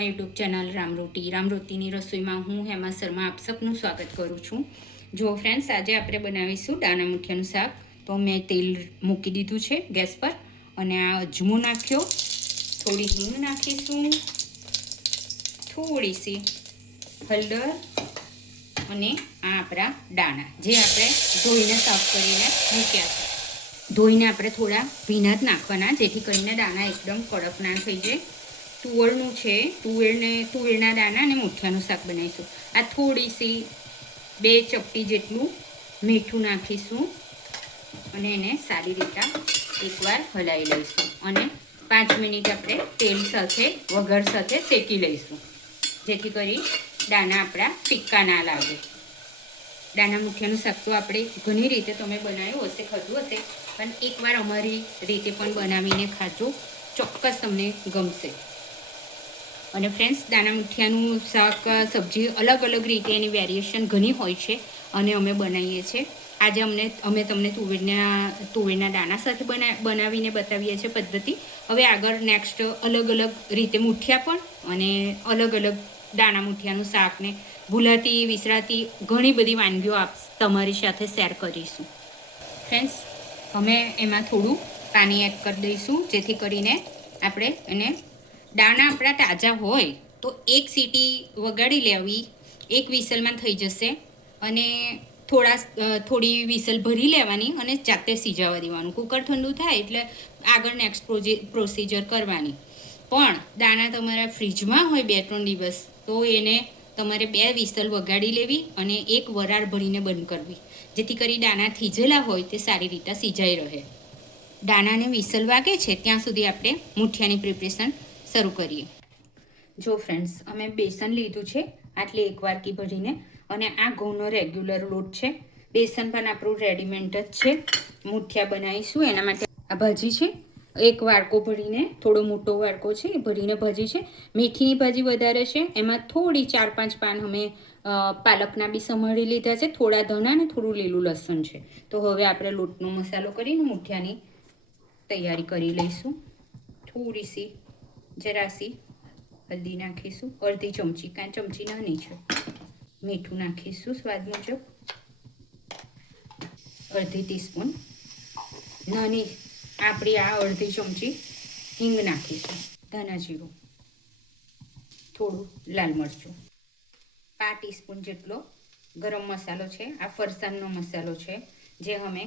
My YouTube channel રામરોટીની રસોઈમાં હું હેમા શર્મા આપ સબનું સ્વાગત કરું છું। જો ફ્રેન્ડ્સ, આજે આપણે બનાવીશું દાણા મુઠિયાનું શાક। તો મેં તેલ મૂકી દીધું છે ગેસ પર અને આ અજમો નાખ્યો, થોડી હિંગ નાખીશું, થોડી સી હળદર અને આ આપણા દાણા જે આપણે ધોઈને સાફ કરીને મૂક્યા છે। ધોઈને આપણે થોડા ભીના જ નાખવાના જેથી કરીને દાણા એકદમ કડક ના થઈ જાય। તુવેરનું છે, તુવેરના દાણા અને મુઠિયાનું શાક બનાવીશું। આ થોડી સી 2 ચપટી જેટલું મીઠું નાખીશું અને એને સારી રીતે એકવાર હલાવી લઈશું અને 5 મિનિટ આપણે તેલ સાથે વઘાર સાથે શેકી લઈશું જેથી કરી દાણા આપણા ફિક્કા ના લાગે। દાણા મુઠિયાનું શાક તો આપણે ઘણી રીતે તમે બનાવ્યું હશે, ખાધું હશે, પણ એકવાર અમારી રીતે પણ બનાવીને ખાજો, ચોક્કસ તમને ગમશે। અને ફ્રેન્ડ્સ, દાણા મુઠિયાનું શાક સબ્જી અલગ અલગ રીતે એની વેરિએશન ઘણી હોય છે અને અમે બનાવીએ છીએ। આજે અમે તમને તુવેરના દાણા સાથે બનાવીને બતાવીએ છીએ પદ્ધતિ। હવે આગળ નેક્સ્ટ અલગ અલગ રીતે મુઠિયા પણ અને અલગ અલગ દાણા મુઠિયાનું શાકને ભૂલાતી વિસરાતી ઘણી બધી વાનગીઓ તમારી સાથે શેર કરીશું। ફ્રેન્ડ્સ, અમે એમાં થોડું પાણી એડ કરી દઈશું જેથી કરીને આપણે એને દાણા આપણા તાજા હોય તો 1 સીટી વગાડી લેવી, 1 વિસલમાં થઈ જશે અને થોડી વિસલ ભરી લેવાની અને જાતે સિજાવા દેવાનું। કુકર ઠંડુ થાય એટલે આગળ નેક્સ્ટ પ્રોસિજર કરવાની। પણ દાણા તમારા ફ્રીજમાં હોય 2-3 દિવસ તો એને તમારે 2 વિસલ વગાડી લેવી અને 1 વરાળ ભરીને બંધ કરવી જેથી કરી દાણા થીજેલા હોય તે સારી રીતે સિજાઈ રહે। દાણાને વિસલ વાગે છે ત્યાં સુધી આપણે મુઠિયાની પ્રિપરેશન શરૂ કરીએ। જો ફ્રેન્ડ્સ, અમે બેસન લીધું છે આટલી 1 વાટકી ભરીને અને આ ઘઉંનો રેગ્યુલર લોટ છે। બેસન પણ આપણું રેડીમેડ જ છે। મુઠિયા બનાવીશું એના માટે આ ભાજી છે, 1 વાડકો ભરીને, થોડો મોટો વાડકો છે એ ભરીને ભાજી છે। મેથીની ભાજી વધારે છે, એમાં થોડી 4-5 પાન અમે પાલકના બી સમારી લીધા છે, થોડા ધાણા અને થોડું લીલું લસણ છે। તો હવે આપણે લોટનો મસાલો કરીને મુઠિયાની તૈયારી કરી લઈશું। થોડી સી જરાસી હલ્દી નાખીશું, અડધી ચમચી, કાં ચમચી નાની છે। મીઠું નાખીશું સ્વાદ મુજબ, અડધી ટીસ્પૂન નાની આપણી આ અડધી ચમચી હિંગ નાખીશું, ધાણા જીરું, થોડું લાલ મરચું, 5 ટીસ્પૂન જેટલો ગરમ મસાલો છે। આ ફરસાણનો મસાલો છે જે અમે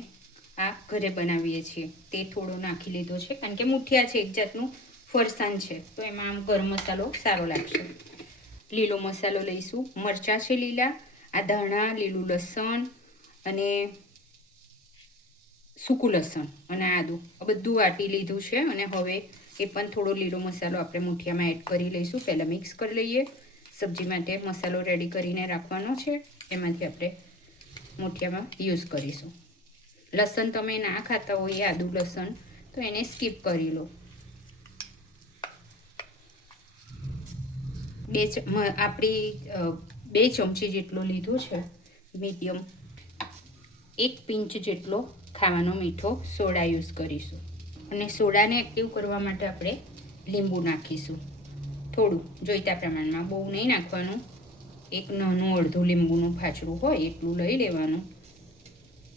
આ ઘરે બનાવીએ છીએ તે થોડો નાખી લીધો છે કારણ કે મુઠિયા છે એક જાતનું ફરસાણ છે તો એમાં આમ ગરમ મસાલો સારો લાગશે। લીલો મસાલો લઈશું, મરચાં છે લીલા, આ ધાણા, લીલું લસણ અને સૂકું લસણ અને આદું આ બધું વાટી લીધું છે અને હવે એ પણ થોડો લીલો મસાલો આપણે મુઠિયામાં એડ કરી લઈશું। પહેલાં મિક્સ કરી લઈએ। સબ્જી માટે મસાલો રેડી કરીને રાખવાનો છે, એમાંથી આપણે મુઠિયામાં યુઝ કરીશું। લસણ તમે ના ખાતા હોય આદું લસણ તો એને સ્કીપ કરી લો। આપણી 2 ચમચી જેટલો લીધો છે મીડિયમ, 1 પિંચ જેટલો ખાવાનો મીઠો સોડા યુઝ કરીશું અને સોડાને એક્ટિવ કરવા માટે આપણે લીંબુ નાખીશું થોડું જોઈતા પ્રમાણમાં, બહુ નહીં નાખવાનું। 1 નાનું અડધું લીંબુનું ફાચડું હોય એટલું લઈ લેવાનું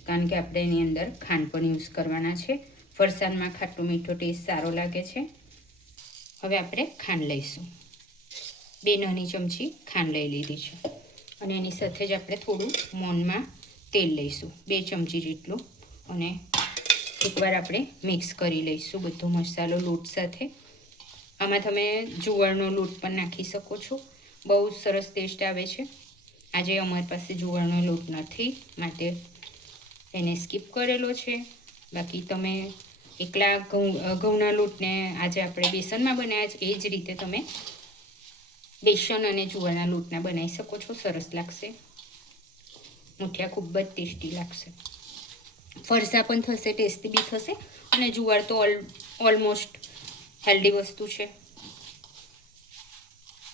કારણ કે આપણે એની અંદર ખાંડ પણ યુઝ કરવાના છે। ફરસાણમાં ખાટો મીઠો ટેસ્ટ સારો લાગે છે। હવે આપણે ખાંડ લઈશું, 2 નાની ચમચી ખાંડ લઈ લીધી છે અને એની સાથે જ આપણે થોડું મોણમાં તેલ લઈશું, 2 ચમચી જેટલું અને એકવાર આપણે મિક્સ કરી લઈશું બધો મસાલો લોટ સાથે। આમાં તમે જુવારનો લોટ પણ નાખી શકો છો, બહુ સરસ ટેસ્ટ આવે છે। આજે અમારી પાસે જુવારનો લોટ નથી માટે એને સ્કીપ કરેલો છે, બાકી તમે એકલા ઘઉંના લોટને આજે આપણે બેસનમાં બનાવ્યા છે એ જ રીતે તમે બેસન અને જુવારના લોટના બનાવી શકો છો, સરસ લાગશે। મુઠિયા ખૂબ જ ટેસ્ટી લાગશે, ફરસા પણ થશે, ટેસ્ટી બી થશે અને જુવાર તો ઓલમોસ્ટ હેલ્ધી વસ્તુ છે।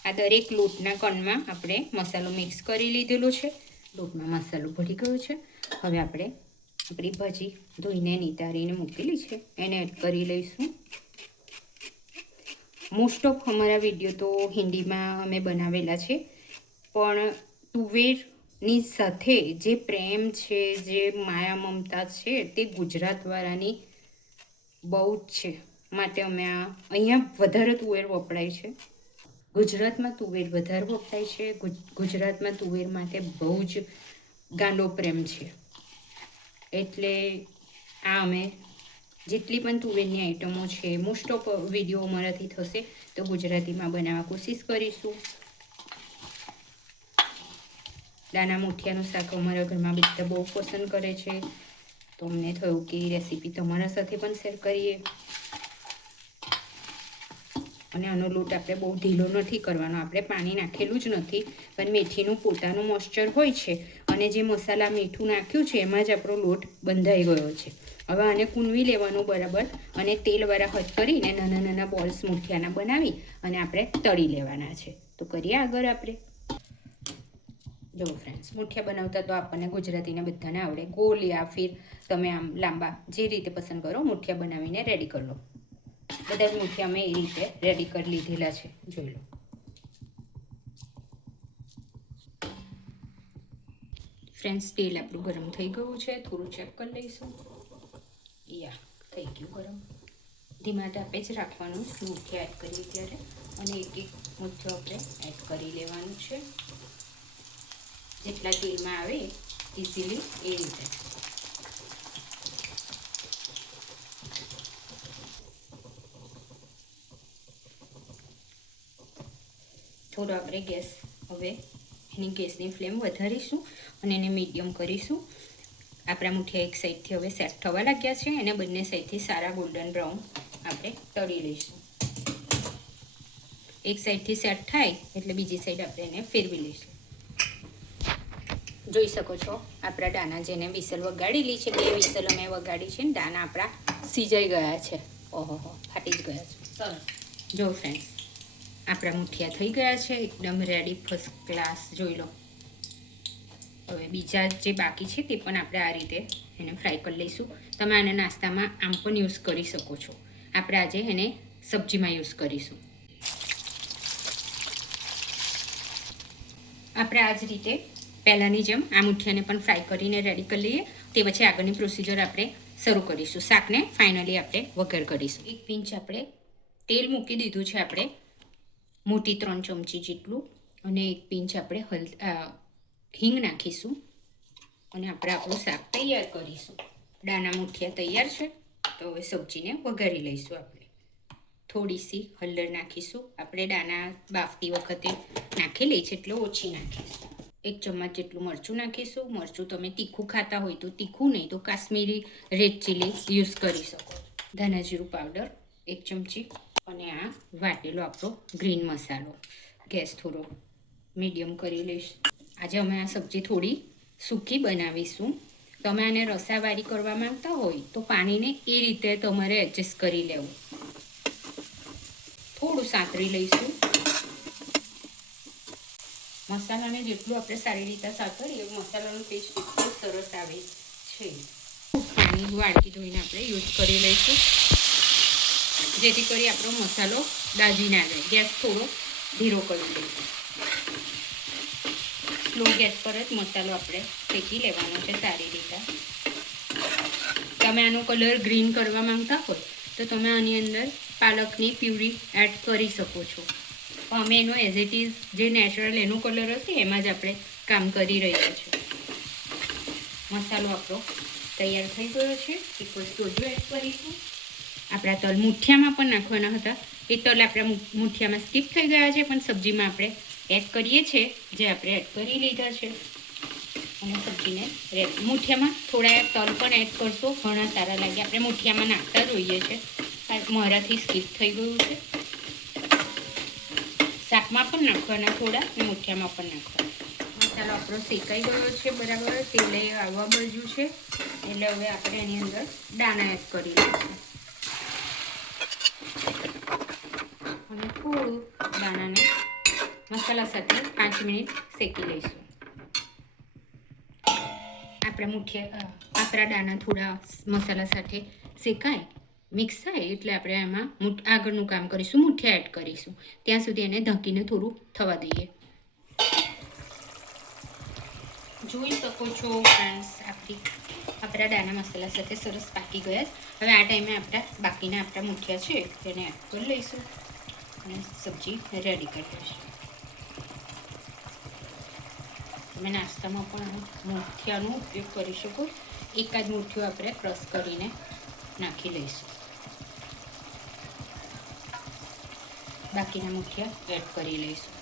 આ દરેક લોટના કણમાં આપણે મસાલો મિક્સ કરી લીધેલો છે, લોટમાં મસાલો ભળી ગયો છે। હવે આપણે આપણી ભાજી ધોઈને નિતારીને મૂકેલી છે એને એડ કરી લઈશું મોસ્ટ ઓફ અમારા વિડીયો તો હિન્દીમાં અમે બનાવેલા છે, પણ તુવેરની સાથે જે પ્રેમ છે, જે માયા મમતા છે, તે ગુજરાતવાળાની બહુ જ છે. માટે અમે અહીંયા વધારે તુવેર વપરાય છે. ગુજરાતમાં તુવેર વધારે વપરાય છે. ગુજરાતમાં તુવેર માટે બહુ જ ગાંડો પ્રેમ છે. એટલે આ અમે જેટલી પણ તુવેરની આઈટમો છે, મોસ્ટ ઓફ વિડીયો અમારાથી થશે તો ગુજરાતીમાં બનાવવા કોશિશ કરીશું. દાના મુઠિયાનું શાક અમારા ઘરમાં બધા બહુ પસંદ કરે છે, તો અમને થયું કે રેસીપી તમારા સાથે પણ શેર કરીએ. અને આનો લોટ આપણે બહુ ઢીલો નથી કરવાનો, આપણે પાણી નાખેલું જ નથી, પણ મેથીનું પોતાનું મોઇશ્ચર હોય છે અને જે મસાલા મીઠું નાખ્યું છે એમાં જ આપણો લોટ બંધાઈ ગયો છે. હવે આને કૂણવી લેવાનું બરાબર અને તેલવાળા હાથ કરીને નાના નાના બોલ્સ મુઠિયાના બનાવી અને આપણે તળી લેવાના છે. તો કરીએ આગળ આપણે. જો ફ્રેન્ડ્સ, મુઠિયા બનાવતા તો આપણને ગુજરાતીને બધાને આવડે. ગોળ યા ફિર તમે આમ લાંબા જે રીતે પસંદ કરો મુઠિયા બનાવીને રેડી કરી લો. બધા જ મુઠિયા મેં એ રીતે રેડી કરી લીધેલા છે, જોઈ લો. ફ્રેન્ડ્સ, તેલ આપણું ગરમ થઈ ગયું છે, થોડું ચેક કરી લઈશું. યા થઈ ગયું ગરમ. ધીમા તાપે જ રાખવાનું મુઠિયા એડ કરીએ ત્યારે, અને એક એક મુઠ્ઠો આપણે એડ કરી લેવાનું છે, જેટલા તેલમાં આવે ઇઝીલી એ રીતે. થોડો આપણે ગેસ હવે એની ગેસની ફ્લેમ વધારીશું અને એને મીડિયમ કરીશું. આપણા મુઠિયા એક સાઈડથી હવે સેટ થવા લાગ્યા છે અને બંને સાઈડથી સારા ગોલ્ડન બ્રાઉન આપણે તળી લઈશું. એક સાઈડથી સેટ થાય એટલે બીજી સાઈડ આપણે એને ફેરવી લઈશું. જોઈ શકો છો આપણા દાણા જેને વિસલ વગાડેલી છે, 2 વિસલ અમે વગાડી છે ને દાણા આપણા સિજાઈ ગયા છે. ઓહો, ફાટી જ ગયા છે. સરસ. જો ફ્રેન્ડ્સ, આપણા મુઠિયા થઈ ગયા છે એકદમ રેડી, ફર્સ્ટ ક્લાસ. જોઈ લો. હવે બીજા જે બાકી છે તે પણ આપણે આ રીતે એને ફ્રાય કરી લઈશું. તમે આને નાસ્તામાં આમ પણ યુઝ કરી શકો છો. આપણે આજે એને સબ્જીમાં યુઝ કરીશું. આપણે આ જ રીતે પહેલાંની જેમ આ મુઠિયાને પણ ફ્રાય કરીને રેડી કરી લઈએ. તે પછી આગળની પ્રોસિજર આપણે શરૂ કરીશું. શાકને ફાઇનલી આપણે વઘાર કરીશું. 1 પિંચ આપણે તેલ મૂકી દીધું છે, આપણે મોટી 3 ચમચી જેટલું, અને 1 પિંચ આપણે હિંગ નાખીશું અને આપણે આપણું શાક તૈયાર કરીશું. દાણા મુઠિયા તૈયાર છે, તો હવે સબ્જીને વઘારી લઈશું. આપણે થોડી સી હળદર નાખીશું. આપણે દાણા બાફતી વખતે નાખેલી છે એટલે ઓછી નાખીશું. 1 ચમચ જેટલું મરચું નાખીશું. મરચું તમે તીખું ખાતા હોય તો તીખું, નહીં તો કાશ્મીરી રેડ ચીલી યુઝ કરી શકો. ધાણા જીરું પાવડર 1 ચમચી, અને આ વાટેલો આપણો ગ્રીન મસાલો. ગેસ થોડો મીડિયમ કરી લઈશું. આજે અમે આ સબ્જી થોડી સૂકી બનાવીશું. તમે આને રસાવાળી કરવા માંગતા હોય તો પાણીને એ રીતે તમારે એડજસ્ટ કરી લેવું. થોડું સાંતળી લઈશું. મસાલાને જેટલું આપણે સારી રીતે સાંતળીએ મસાલાનો ટેસ્ટ એટલો સરસ આવે છે. પાણી વાડકી ધોઈને આપણે યુઝ કરી લઈશું, જેથી કરી આપણો મસાલો દાજી ના જાય. ગેસ થોડો ધીરો કરી લઈશું. સ્લો ગેસ પર જ મસાલો આપણે શેકી લેવાનો છે સારી રીતે. તમે આનો કલર ગ્રીન કરવા માંગતા હોય તો તમે આની અંદર પાલકની પ્યુરી એડ કરી શકો છો. અમે એનો એઝ ઇટ ઇઝ જે નેચરલ એનો કલર હશે એમાં જ આપણે કામ કરી રહ્યા છીએ. મસાલો આપણો તૈયાર થઈ ગયો છે. એક વસ્તુ હજુ એડ કરીશું. આપણા તલ મુઠિયામાં પણ નાખવાના હતા, એ તલ આપણા મુઠિયામાં સ્કીપ થઈ ગયા છે, પણ સબ્જીમાં આપણે એડ કરીએ છીએ, જે આપણે એડ કરી લીધા છે. અને સબ્જીને મુઠિયામાં થોડા તલ પણ એડ કરશો, ઘણા સારા લાગે. આપણે મુઠિયામાં નાખતા જોઈએ છે, મારાથી સ્કીપ થઈ ગયું છે. શાકમાં પણ નાખવાના થોડા, અને મુઠિયામાં પણ નાખવાના. મસાલો આપણો શેકાઈ ગયો છે બરાબર, તેલે આવવા બાજુ છે, એટલે હવે આપણે એની અંદર દાણા એડ કરી લઈશું. અને થોડું દાણાને મસાલા સાથે 5 મિનિટ શેકી લઈશું. આપણા દાણા થોડા મસાલા સાથે શેકાય મિક્સ થાય એટલે આપણે આમાં આગળનું કામ કરીશું, મુઠિયા એડ કરીશું. ત્યાં સુધી એને ઢાંકીને થોડું થવા દઈએ. જોઈ શકો છો ફ્રેન્ડ્સ, આપણા દાણા મસાલા સાથે સરસ પાકી ગયા. હવે આ ટાઈમે બાકીના આપણા મુઠિયા છે તેને એડ કરી લઈશું અને સબ્જી રેડી કરી લઈશું. તમે નાસ્તામાં પણ મુઠિયાનો ઉપયોગ કરી શકો. એકાદ મુઠ્ઠીઓ આપણે ક્રશ કરીને નાખી લઈશું. બાકીના મુઠિયા એડ કરી લઈશું,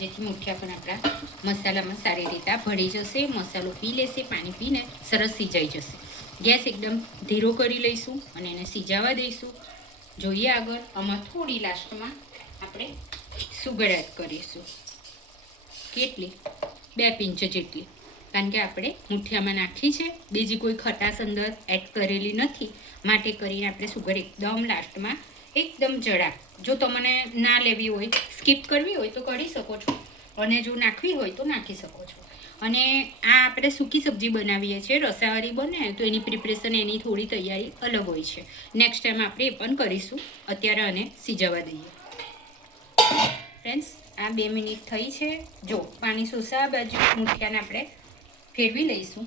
જેથી મુઠિયા પણ આપણા મસાલામાં સારી રીતે ભળી જશે, મસાલો પી લેશે, પાણી પીને સરસ સિજાઈ જશે. ગેસ એકદમ ધીરો કરી લઈશું અને એને સિજાવા દઈશું. જોઈએ આગળ આમાં થોડી લાસ્ટમાં આપણે સુગર એડ કરીશું. કેટલી? 2 પિંચ જેટલી, કારણ કે આપણે મુઠિયામાં નાખી છે, બીજી કોઈ ખટાશ અંદર એડ કરેલી નથી, માટે કરીને આપણે સુગર એકદમ લાસ્ટમાં એકદમ જરા. જો તમને ના લેવી હોય, સ્કીપ કરવી હોય તો કરી શકો છો, અને જો નાખવી હોય તો નાખી શકો છો. અને આ આપણે સૂકી સબ્જી બનાવીએ છીએ, રસાવાળી બને તો એની પ્રિપરેશન, એની થોડી તૈયારી અલગ હોય છે. નેક્સ્ટ ટાઈમ આપણે એ પણ કરીશું. અત્યારે આને સિજાવા દઈએ. ફ્રેન્ડ્સ, આ 2 મિનિટ થઈ છે. જો પાણી શોષા બાજુ મુઠિયાને આપણે ફેરવી લઈશું,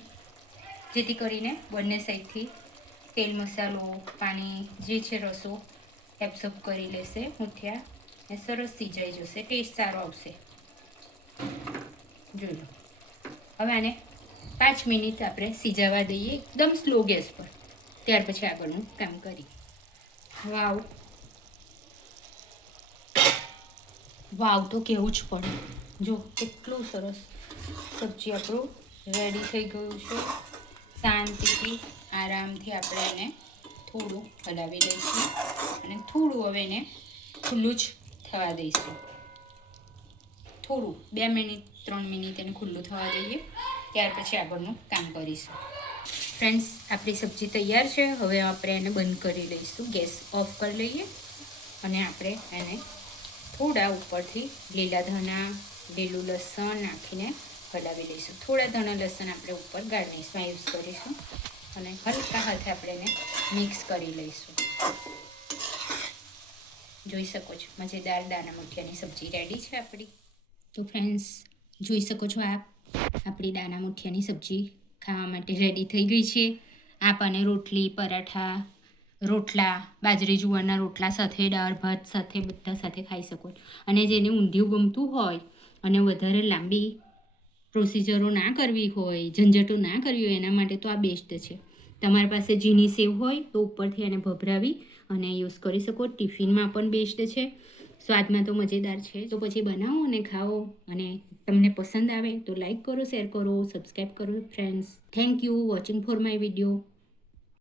જેથી કરીને બંને સાઈડથી તેલ, મસાલો, પાણી જે છે રસો એબ્સોર્બ કરી લેશે મુઠિયા, એ સરસ સિજાઈ જશે, ટેસ્ટ સારો આવશે. જોઈ લો. હવે આને 5 મિનિટ આપણે સિજાવા દઈએ એકદમ સ્લો ગેસ પર. ત્યાર પછી આગળનું કામ કરીએ. વાવ તો કેવું જ પડે. જો કેટલું સરસ સબ્જી આપણું રેડી થઈ ગયું છે. શાંતિથી આરામથી આપણે એને થોડું હલાવી દઈશું અને થોડું હવે એને ખુલ્લું જ થવા દઈશું. થોડું 2 મિનિટ 3 મિનિટ એને ખુલ્લું થવા દઈએ, ત્યાર પછી આગળનું કામ કરીશું. ફ્રેન્ડ્સ, આપણી સબ્જી તૈયાર છે. હવે આપણે એને બંધ કરી લઈશું, ગેસ ઓફ કરી લઈએ અને આપણે એને થોડા ઉપરથી લીલા ધાણા, લીલું લસણ નાખીને હલાવી લઈશું. થોડા ધાણા લસણ આપણે ઉપર ગાર્નિશમાં યુઝ કરીશું અને હલકા હાથે આપણે એને મિક્સ કરી લઈશું. જોઈ શકો છો મજેદાર દાણા મુઠિયાની સબ્જી રેડી છે આપણી. તો ફ્રેન્ડ્સ, જોઈ શકો છો આપણી દાણા મુઠિયાની સબ્જી ખાવા માટે રેડી થઈ ગઈ છે. આપ અને રોટલી, પરાઠા, રોટલા, બાજરી જુવારના રોટલા સાથે, દાળ ભાત સાથે, બધા સાથે ખાઈ શકો. અને જેને ઊંધિયું ગમતું હોય અને વધારે લાંબી પ્રોસિજરો ના કરવી હોય, ઝંઝટો ના કરવી હોય, એના માટે તો આ બેસ્ટ છે. તમારી પાસે ઝીણી સેવ હોય તો ઉપરથી એને ભભરાવી અને યુઝ કરી શકો. ટિફિનમાં પણ બેસ્ટ છે. સ્વાદમાં તો મજેદાર છે. તો પછી બનાવો અને ખાઓ. અને તમને પસંદ આવે તો લાઈક કરો, શેર કરો, સબસ્ક્રાઈબ કરો friends. Thank you watching for my video.